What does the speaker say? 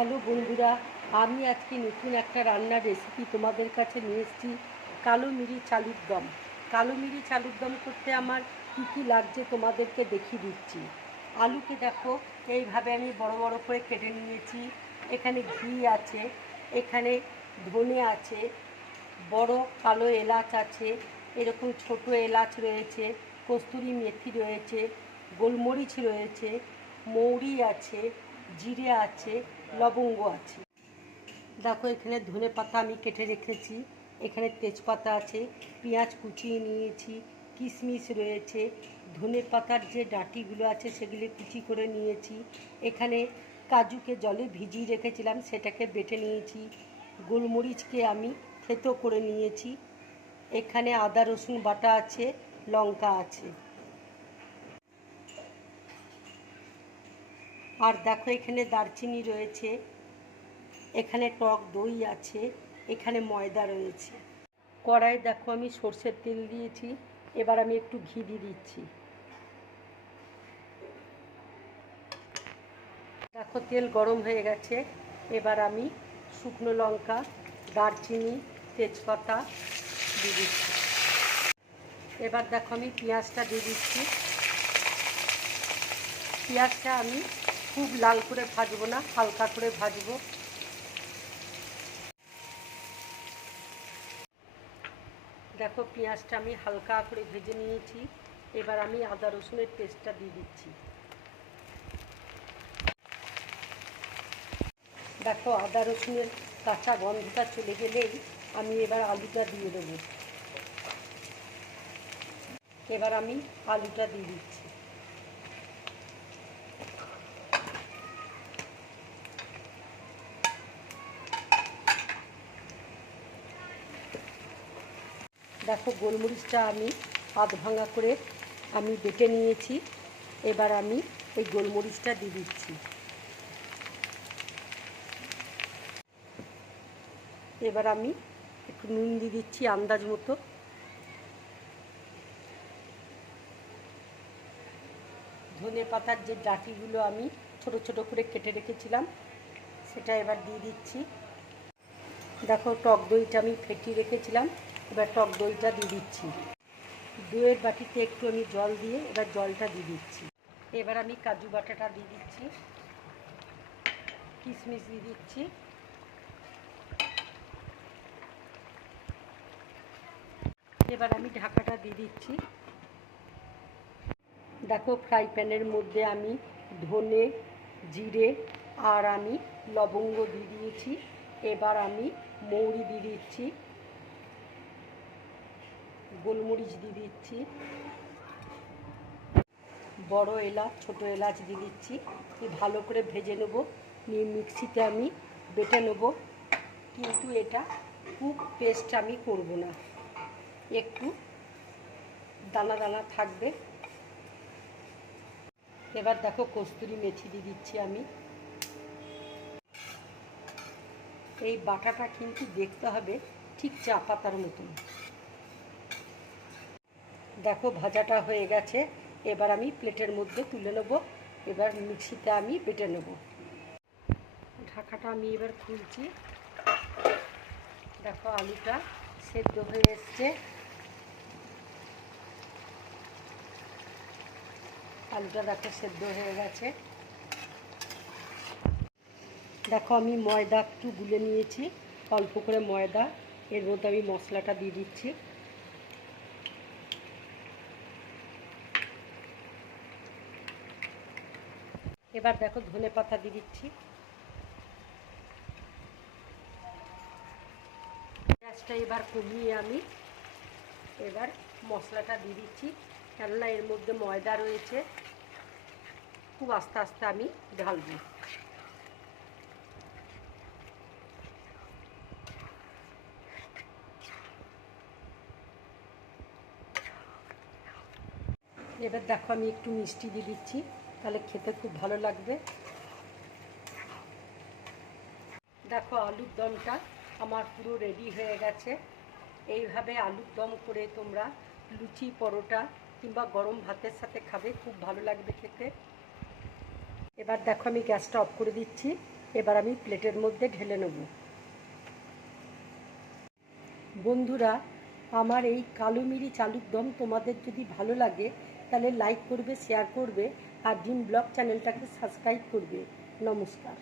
Hello বন্ধুরা, আমি আজকে নতুন একটা রান্নার রেসিপি তোমাদের কাছে নিয়ে এসেছি। কালো মিরি চালুর দম। কালো মিরি চালুর দম করতে আমার কী কী লাগছে তোমাদেরকে দেখিয়ে দিচ্ছি। আলুকে দেখো এইভাবে আমি বড় বড় করে কেটে নিয়েছি। এখানে ঘি আছে, এখানে ধনে আছে, বড় কালো এলাচ আছে, এরকম ছোট এলাচ রয়েছে, কস্তুরি মেথি রয়েছে, গোলমরিচ রয়েছে, মৌরি আছে, জিরে আছে, লবঙ্গ আছে। দেখো এখানে ধনে পাতা আমি কেটে রেখেছি, এখানে তেজপাতা আছে, পেঁয়াজ কুচিয়ে নিয়েছি, কিশমিশ রয়েছে, ধনে পাতার যে ডাঁটিগুলো আছে সেগুলি কুচি করে নিয়েছি, এখানে কাজুকে জলে ভিজিয়ে রেখেছিলাম সেটাকে বেটে নিয়েছি, গোলমরিচকে আমি থেতো করে নিয়েছি, এখানে আদা রসুন বাটা আছে, লঙ্কা আছে। আর দেখো এখানে দারচিনি রয়েছে, এখানে টক দই আছে, এখানে ময়দা রয়েছে। কড়াইয়ে দেখো আমি সর্ষের তেল দিয়েছি, এবার আমি একটু ঘি দিয়ে দিচ্ছি। দেখো তেল গরম হয়ে গেছে, এবার আমি শুকনো লঙ্কা, দারচিনি, তেজপাতা দিয়ে দিচ্ছি। এবার দেখো আমি পেঁয়াজটা দিয়ে দিচ্ছি। পেঁয়াজটা আমি খুব লাল করে ভাজবো না, হালকা করে ভাজবো। দেখো পেঁয়াজটা আমি হালকা করে ভেজে নিয়েছি, এবার আমি আদা রসুনের পেস্টটা দিয়ে দিচ্ছি। দেখো আদা রসুনের কাঁচা গন্ধটা চলে গেলেই আমি এবার আলুটা দিয়ে দেবো। এবার আমি আলুটা দিয়ে দিচ্ছি। দেখো গোলমরিচটা আমি আধ ভাঙা করে আমি বেটে নিয়েছি, এবার আমি এই গোলমরিচটা দিয়ে দিচ্ছি। এবার আমি একটু নুন দিয়ে দিচ্ছি আন্দাজ মতো। ধনে পাতার যে ডাঁটিগুলো আমি ছোট ছোট করে কেটে রেখেছিলাম সেটা এবার দিয়ে দিচ্ছি। দেখো টক দইটা আমি ফেটিয়ে রেখেছিলাম, এবার টক দইটা দিয়ে দিচ্ছি। দইয়ের বাটিতে একটু আমি জল দিয়ে এবার জলটা দিয়ে দিচ্ছি। এবার আমি কাজু বাটাটা দিয়ে দিচ্ছি, কিশমিশ দিয়ে দিচ্ছি, এবার আমি ঢাকাটা দিয়ে দিচ্ছি। দেখো ফ্রাই প্যানের মধ্যে আমি ধনে, জিরে আর আমি লবঙ্গ দিয়ে দিয়েছি, এবার আমি মৌরি দিয়ে দিচ্ছি, গোলমরিচ দিয়ে দিচ্ছি, বড় এলাচ ছোট এলাচ দিয়ে দিচ্ছি। ভালো করে ভেজে নেব, নিয়ে মিক্সিতে আমি বেটে নেব, কিন্তু এটা খুব পেস্ট আমি করব না, একটু দানা দানা থাকবে। এবার দেখো কস্তুরি মেথি দিয়ে দিচ্ছি আমি। এই বাটাটা কিন্তু দেখতে হবে ঠিক চা পাতার মতন। দেখো ভাজাটা হয়ে গেছে, এবার আমি প্লেটের মধ্যে তুলে নেব, এবার মিক্সিতে আমি বেটে নেব। ঢাকাটা আমি এবার খুলছি। দেখো আলুটা সেদ্ধ হয়ে এসছে, আলুটা দেখো সেদ্ধ হয়ে গেছে। দেখো আমি ময়দা একটু গুলে নিয়েছি, অল্প করে ময়দা, এর মধ্যে আমি মশলাটা দিয়ে দিচ্ছি। এবার দেখো ধনে পাতা দিয়ে দিচ্ছি। গ্যাসটা এবার কমিয়ে আমি এবার মশলাটা দিয়ে দিচ্ছি, কেননা এর মধ্যে ময়দা রয়েছে, খুব আস্তে আস্তে আমি ঢালবো। এবার দেখো আমি একটু মিষ্টি দিয়ে দিচ্ছি, তাহলে খেতে খুব ভালো লাগবে। দেখো আলুর দমটা আমার পুরো রেডি হয়ে গেছে। এইভাবে আলুর দম করে তোমরা লুচি, পরোটা কিংবা গরম ভাতের সাথে খাবে, খুব ভালো লাগবে খেতে। এবার দেখো আমি গ্যাসটা অফ করে দিচ্ছি। এবার আমি প্লেটের মধ্যে ঢেলে নেব। বন্ধুরা, আমার এই কালো মিরিচ আলুর দম তোমাদের যদি ভালো লাগে তাহলে লাইক করবে, শেয়ার করবে আর ড্রিম ব্লগ চ্যানেলটাকে সাবস্ক্রাইব করবে। নমস্কার।